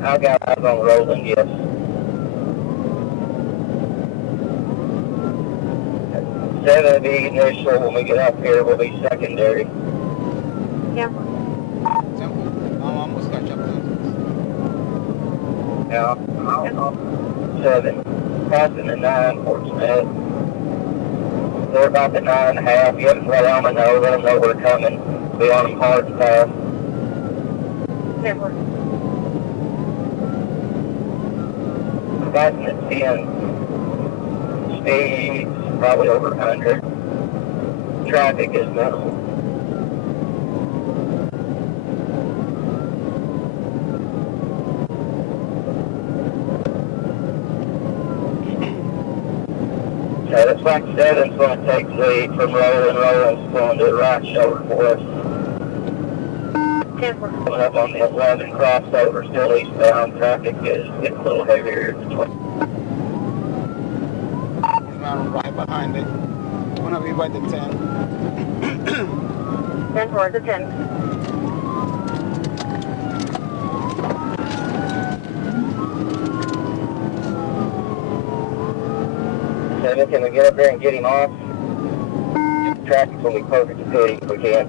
I got eyes on Roland, yes. 7 will be initial. When we get up here, will be secondary. Yeah. Simple. I'm almost catch up to Yeah. 7. Passing the 9, Fort Smith. They're about the 9.5. You have to let them know we're coming. Be on them hard and fast. Never. Passing at 10. Speed probably over 100. Traffic is minimal. So looks like 7's going to take lead from Roland. Roland's going to the right shoulder for us. Coming up on the 11 crossover, still eastbound. Traffic is getting a little heavier. right behind it. One of you by the 10. 10 towards the 10. Seven, can we get up there and get him off? Traffic's going to be perfect to pit him if we can.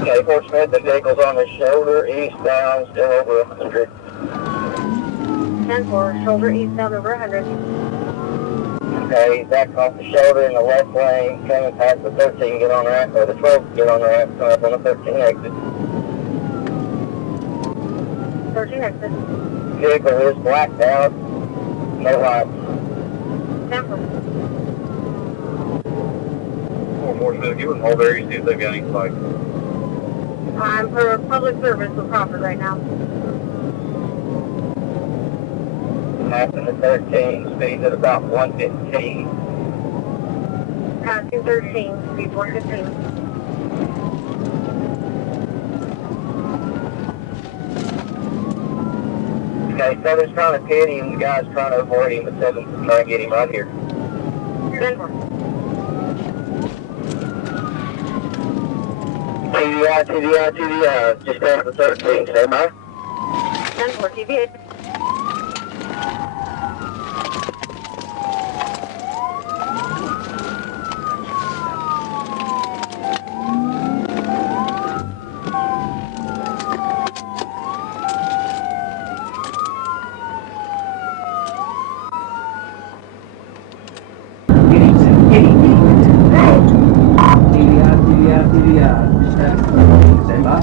Okay, Fort Smith, the vehicle's on the shoulder, eastbound, still over 100. 10-4, shoulder eastbound over 100. Okay, back off the shoulder in the left lane, coming past the 13, get on the ramp, or the 12, get on the ramp, come up on the 13 exit. 13 exit. Vehicle is blacked out, no lights. 10-4. Fort Smith, give them hold there, you see if they've got any spikes. I'm for public service with Crawford right now. Passing the 13, speeds at about 115. Passing 13, speed 115. Okay, Southern's trying to pit him, the guy's trying to avoid him, but Southern's trying to get him right here. 10-4. TDI, just past the 13, stand by. 10-4, TVA. Stand by.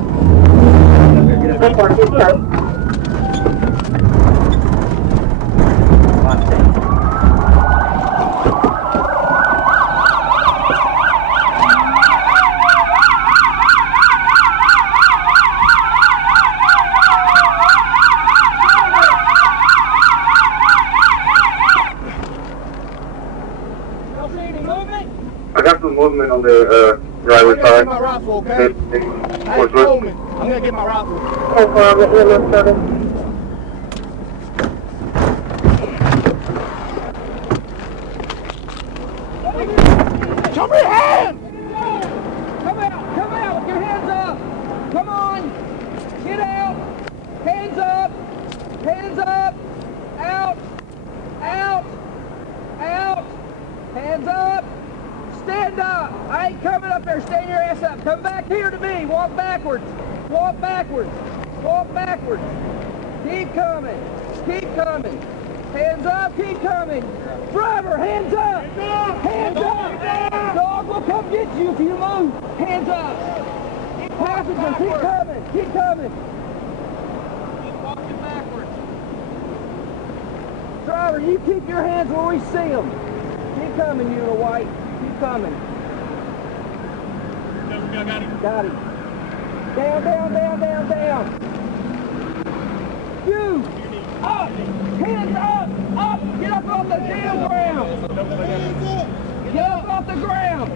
I got some movement on the driver's side. My rifle, okay? Hey, Bowman, I'm gonna get my rifle. Show me your hands! Come out, with your hands up! Come on! Get out! Hands up! Hands up! Out! Hands up! Stand up! I ain't coming up there. Stand your ass up. Come back here to me. Walk backwards. Walk backwards. Walk backwards. Keep coming. Keep coming. Hands up. Keep coming. Driver, hands up. Hands up. Dog will come get you if you move. Hands up. Passenger, keep coming. Keep coming. Keep walking backwards. Driver, you keep your hands where we see them. Keep coming, you little white. Keep coming. Got him. Got him. Down. You! Up! Hands up! Up! Get up off the damn ground! Get up off the ground!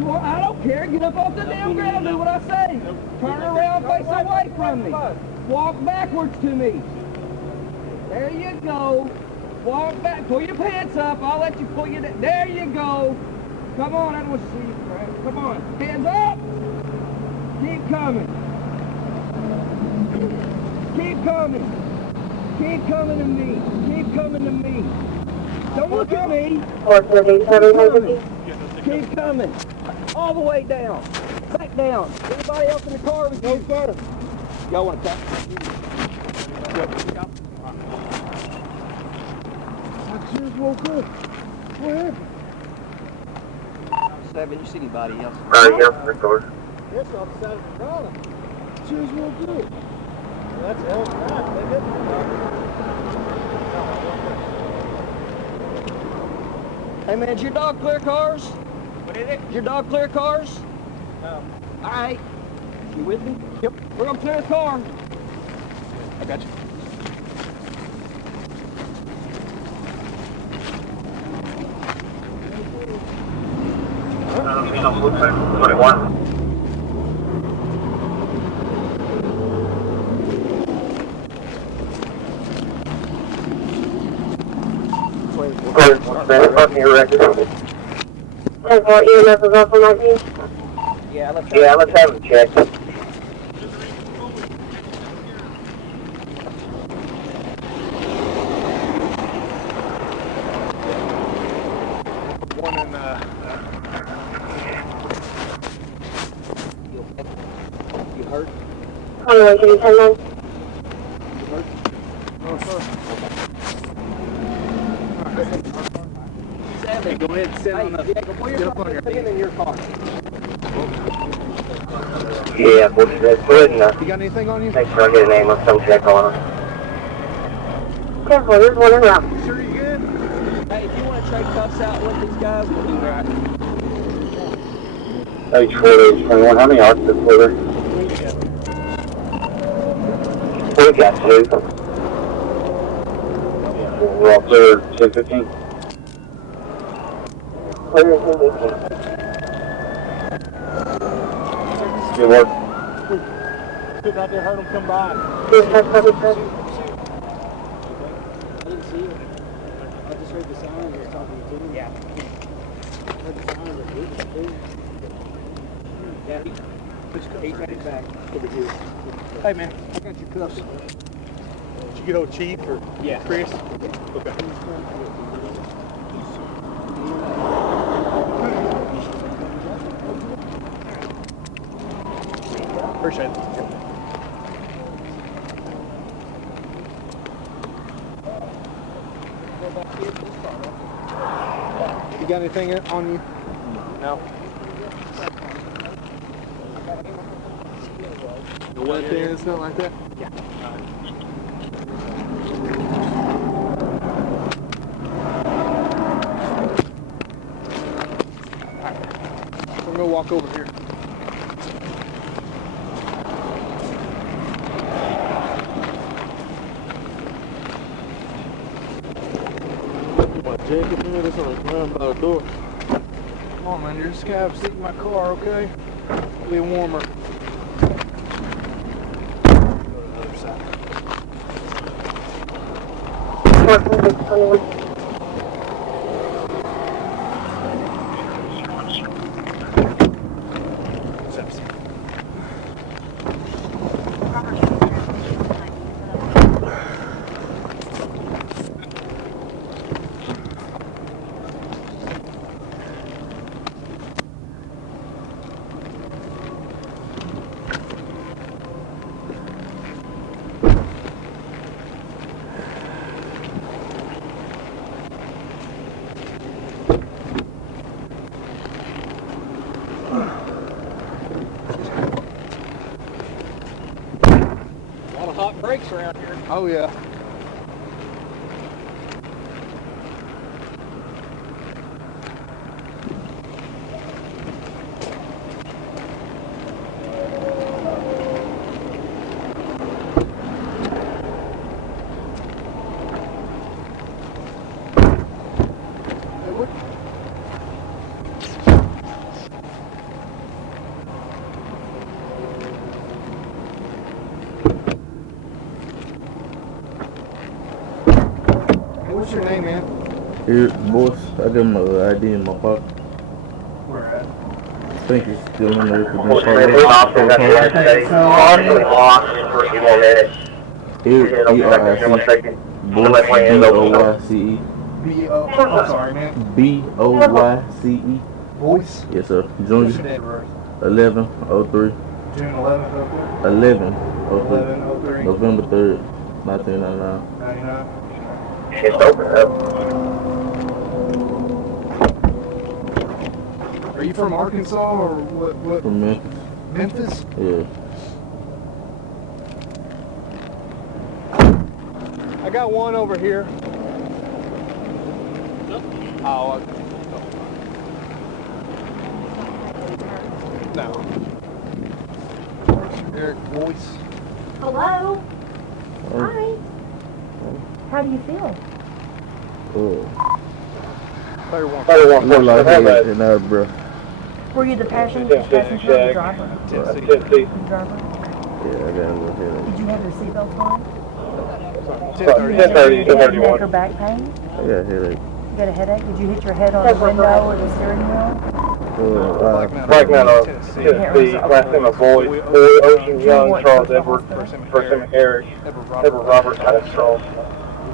Well, I don't care. Get up off the damn ground. Do what I say. Turn around, face away from me. Walk backwards to me. There you go. Walk back. Pull your pants up. I'll let you pull your... There you go. Come on. I don't want to see you, Brad. Come on. Hands up. Keep coming. Keep coming. Keep coming to me. Keep coming to me. Don't look at me. Keep coming. All the way down. Back down. Anybody else in the car with you? Go first. Y'all want to talk? I just woke up. What happened? 7, you see anybody else? Yeah, record. Yes, officer. Roland. Just woke up. That's hell of a night, isn't it? Hey man, did your dog clear cars? What is it? Did your dog clear cars? No. Alright. You with me? Yep. We're gonna clear the car. I got you. You know, 21. Yeah, let's have him check. One in you hurt? Conway, can you turn on? You hurt? No, sir. Hey, go ahead and sit on the... Diego, pull your car and put him in your car. Yeah, we'll do that. Go ahead and You got anything on you? make sure I get a name of some check on him. Careful, there's one around. Sure you good? Hey, if you want to trade cuffs out with these guys, we'll do that. H4H21, how many officers were there? We got 2. We're all clear, 10-15. Good work. Sitting out there, heard them come by. Yes, that's what it says. I didn't see it. I just heard the sound and was talking to him. Yeah. Heard the sound of it. Yeah, he's headed back over here. Hey man, I got your cuffs. Did you get old Chief or Chris? Yeah. Okay. Appreciate it. You got anything on you? No. No weapons, nothing like that? Yeah. Alright. I'm gonna walk over here. Jacob, man, it's on the ground by the door. Come on, man, you're just gonna have a seat in my car, okay? It'll be warmer. Go to the other side. Hot brakes around here. Oh, yeah. Here, boys, I got my ID in my pocket. Where at? I think it's still in there. Officers got the Interstate. Partially lost for a few more minutes. E-R-I-C. Boyce, B-O-Y-C-E. I'm sorry, man. B-O-Y-C-E. Voice? Yes, sir. What's Junior, your date of birth? 11-03. June 11th, 11-03. 11/03. November 3rd, 1999. 99. Just open up. Are you from Arkansas or what? From Memphis. Memphis? Yeah. I got one over here. Oh, no. Eric Voice. Hello? Hi. How do you feel? Look like it in our breath. Were you the passenger or the driver? Tennessee. The driver? Yeah, I got a little headache. Did you have your seatbelt on? 10:30, Neck or back pain? I got a headache. You got a headache? Did you hit your head on the window or the steering wheel? Black man of Tennessee, last name of Boyd, Ocean Young, Charles Edward, first name Eric, Edward Robert, Titus Charles.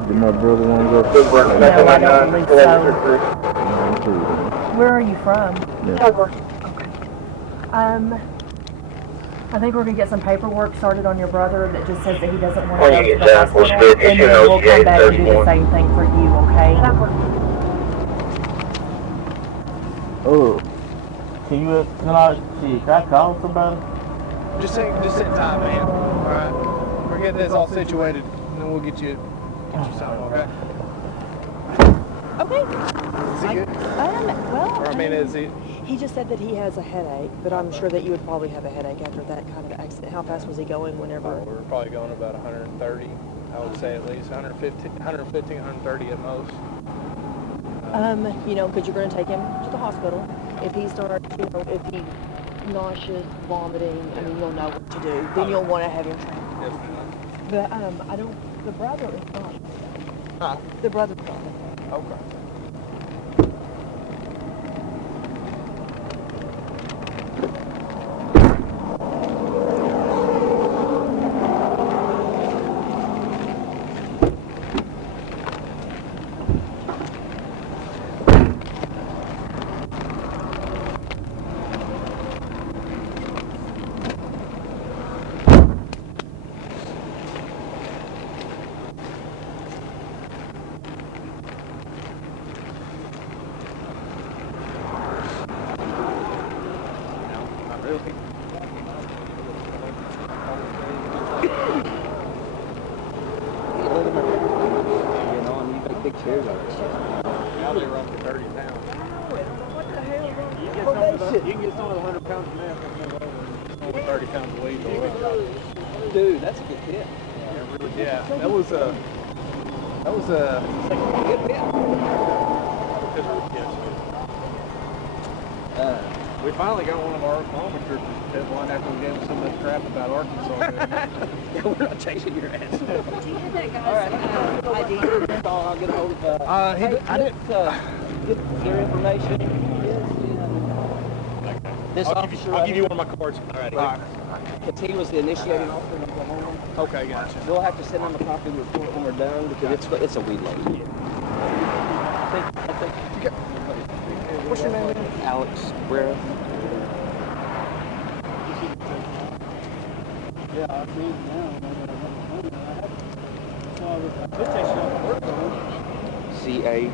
Did my brother want to go? Goodburn, 1999, Columbus Creek. Where are you from? Yeah. Okay. I think we're going to get some paperwork started on your brother that just says that he doesn't want to go to the hospital. And then we'll come back and do the same thing for you, okay? Oh, can I call somebody? Just sit time, man. All right. We're getting this all situated, and then we'll get you something, okay? Okay. Is he good? Well, Or, I mean, is he? he just said that he has a headache, but I'm sure that you would probably have a headache after that kind of accident. How fast was he going whenever? We were probably going about 130, I would say at least. 115, 130 at most. You know, because you're going to take him to the hospital. If he starts, you know, if he's nauseous, vomiting, I mean, you'll know what to do. Then you'll want to have him transported. But, the brother is not. Huh? The brother's not. Okay. Now they run for 30 pounds. What the hell? You can get some of the 100 pounds of meth over 30 pounds of weed. Dude, that's a good hit. Yeah, that was a Good hit. we finally got one of our officers headline after we gave him so much crap about Arkansas. Yeah, we're not chasing your ass. Do you have that guy's ID? I'll get a hold of I didn't. get their information. This officer I'll give you one of my cards. All right. because he was the initiating officer in Oklahoma. Okay, gotcha. We'll have to send him a copy of the report when we're done because it's a weed load. What's your name again? Alex Brera. Yeah, I see it now. C-A-B-R-E-R-A.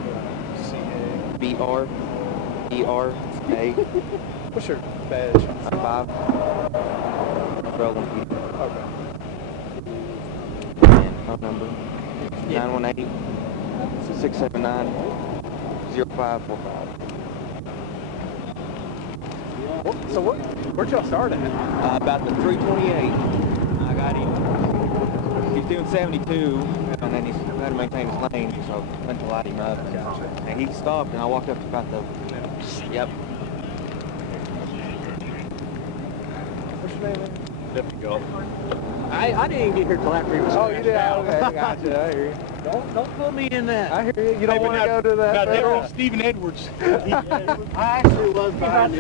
What's your badge? 5. Roland Police. Okay. And phone number 918-679-0545. So where'd y'all start at? About the 328. I got him. He's doing 72, and then he's had to maintain his lane, so I went to light him up. And he stopped, and I walked up to about the. Yep. What's your name? Deputy Gulf. I didn't even get here till after he was. Oh, you did? Okay, gotcha. I hear you. Don't put me in that. I hear you. You don't want to go to that. Now, there was Stephen Edwards. I actually was behind